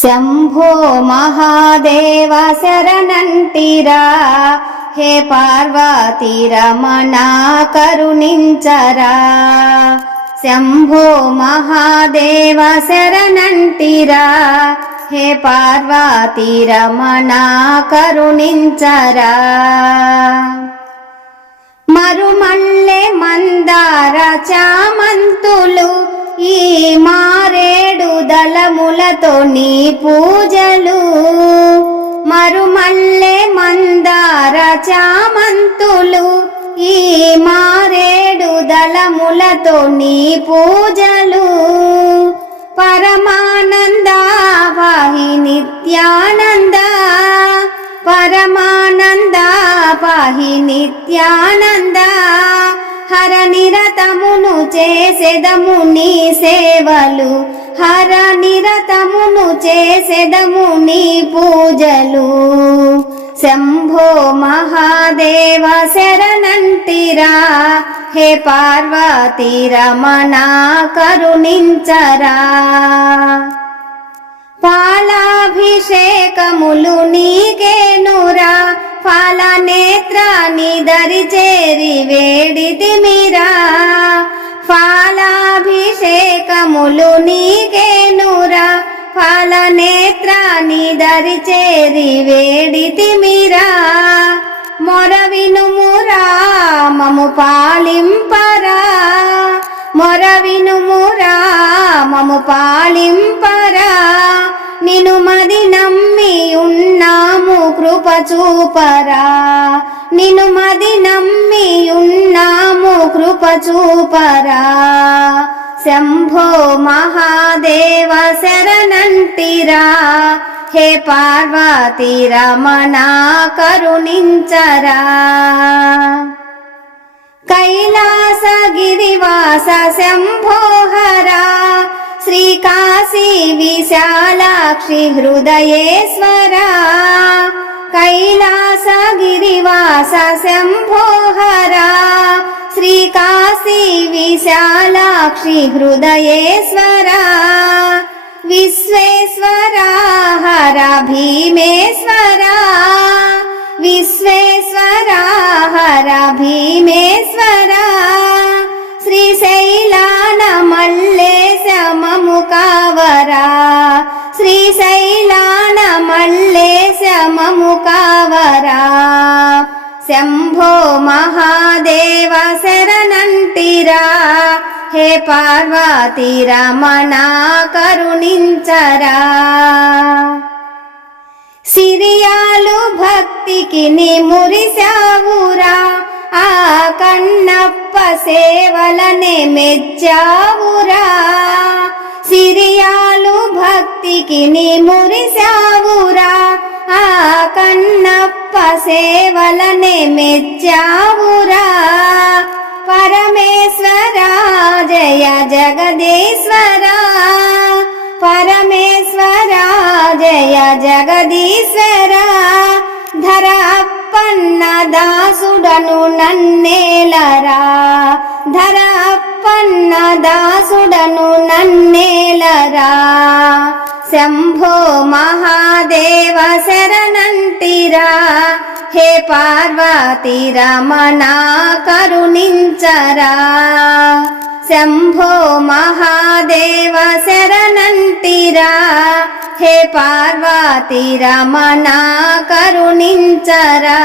శంభో మహాదేవ శరణంటిరా, హే పార్వతీ రమణ కరుణించరా. శంభో మహాదేవ శరణంటిరా, హే పార్వతీ రమణ కరుణించరా. మరుమల్లె మందార చామంతులు ఈ మారేడు దళములతో నీ పూజలు. మరుమల్లె మందార చామంతులు ఈ మారేడు దళములతో నీ పూజలు. పరమానంద పాహి నిత్యానంద, పరమానంద పాహి నిత్యానంద. హర నిరతమును చేసెదము నీ సేవలు, హర నిరతమును చేసెదము నీ పూజలు. శంభో మహాదేవ శరణంటిరా, హే పార్వతీ రమణ కరుణించరా. పాలాభిషేకములు నీకేనురా, పాల నేత్రాన్ని దరి చేరి వేడితిమిరా. పాలాభిషేకములు నీకేనురా, పాల నేత్రాన్ని దరి చేరి వేడితిమిరా. మొరవినుమురా మము పాలింపరా, మొరవినుమురా మము పాలింపరా. నిను మది నమ్మి ఉన్నాము కృప చూపరా, నిను మది నమ్మి ఉన్నాము కృప చూపరా. శంభో మహాదేవ శరణంటిరా, హే పార్వతీ రమణ కరుణించరా. కైలాసగిరివాస శంభోహరా, శ్రీకాశీ విశాలాక్షి హృదయేశ్వరా. కైలాసగిరివాస శంభోహరా, శ్రీకాశీ విశాలాక్షి హృదయేశ్వరా. విశ్వేశ్వరా హర భీమేశ్వరా, విశ్వేశ్వరా హర భీమేశ్వరా. శ్రీశైలాన మల్లేశ మము కావరా, శ్రీశైలాన మల్లేశ మము కావరా. శంభో మహాదేవ శరణంటిరా, హే పార్వతీ రమణ కరుణించరా. సిరియాలు భక్తికి నీ మురిశావురా, ఆ కన్నప్ప సేవలనే మెచ్చావురా. సిరియాలు భక్తికి నీ మురిశావురా, ఆ కన్నప్ప సేవలనే మెచ్చావురా. పరమేశ్వరా జయ జగదీశ్వరా, పరమేశ్వరా జయ జగదీశ్వరా. ధర అప్పన్న దాసుడను నన్నేలరా, ధర అప్పన్న దాసుడను నన్నేలరా. శంభో మహాదేవ శరణంటిరా, హే పార్వతీ రమణ కరుణించరా. శంభో మహాదేవ శరణంటిరా, హే పార్వతీ రమణ కరుణించరా.